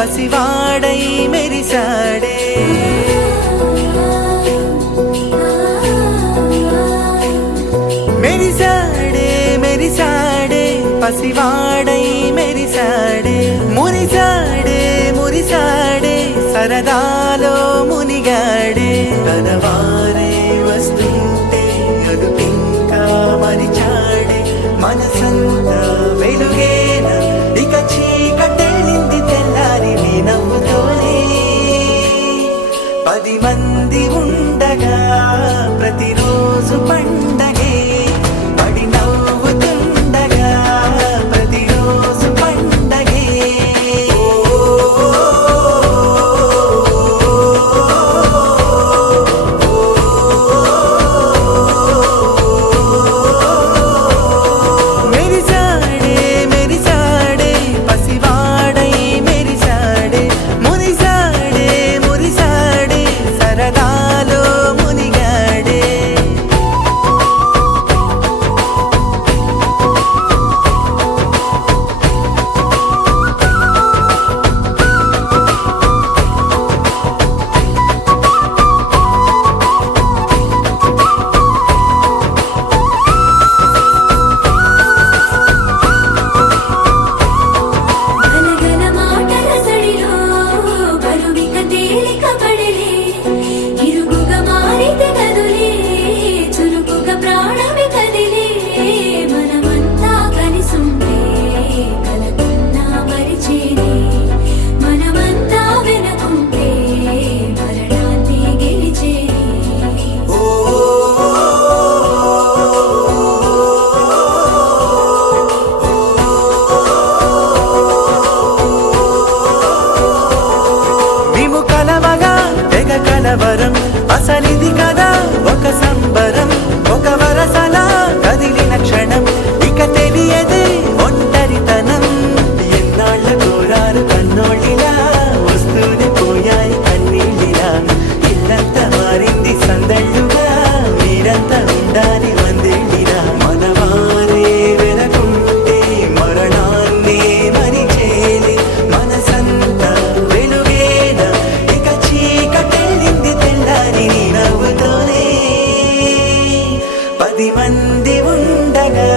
పసివాడై మెరిసాడే మెరిసాడే మెరిసాడే పసివాడై మెరిసాడే మురిసాడే మురిసాడే సరదాలో మునిగాడే తన వారే వస్తుంటే అదుపింకా మరిచాడే మనసంతా వెలుగేన ఇక చీకటెళ్ళింది తెల్లారి నీ నవ్వుతోనే 10 మంది ఉండగా ప్రతిరోజు పండగే పడి నవ్వుతుండగా ప్రతిరోజు పండగే మెరిసాడే మెరిసాడే పసివాడై మెరిసాడే మురిసాడే మురిసాడే సరదాలో మునిగాడే గలగల మాటల సడిలో బరువిక తేలిక పడలే ఇరుగుగా మారితే కదులే చురుకుగా ప్రాణమి కదిలే మనమంతా కలిసుంటే కలకున్నా మరిచేనే మనమంతా వెనకుంటే మరణాన్ని గెలిచేనే మేము కలవగా తెగ కలవరం అసలిది కదా ఒక సంబరం ఒక వరసలా కదిలిన క్షణం ఇక తెలియదే ఒంటరితనం ఎన్నాళ్ళ కోరారు కన్నోళ్ళిలా వస్తూనే పోయాయి కన్నీళ్ళిలా ఇల్లంతా మారింది సందళ్ళుగా మీరంతా ఉండాలి వందేళ్ళిలా మనవారే వెనకుంటే మరణాన్నే మరిచేలే మనసంతా వెలుగేన ఇక చీకటెళ్ళింది తెల్లారి నీ నవ్వుతోనే 10 మంది ఉండగా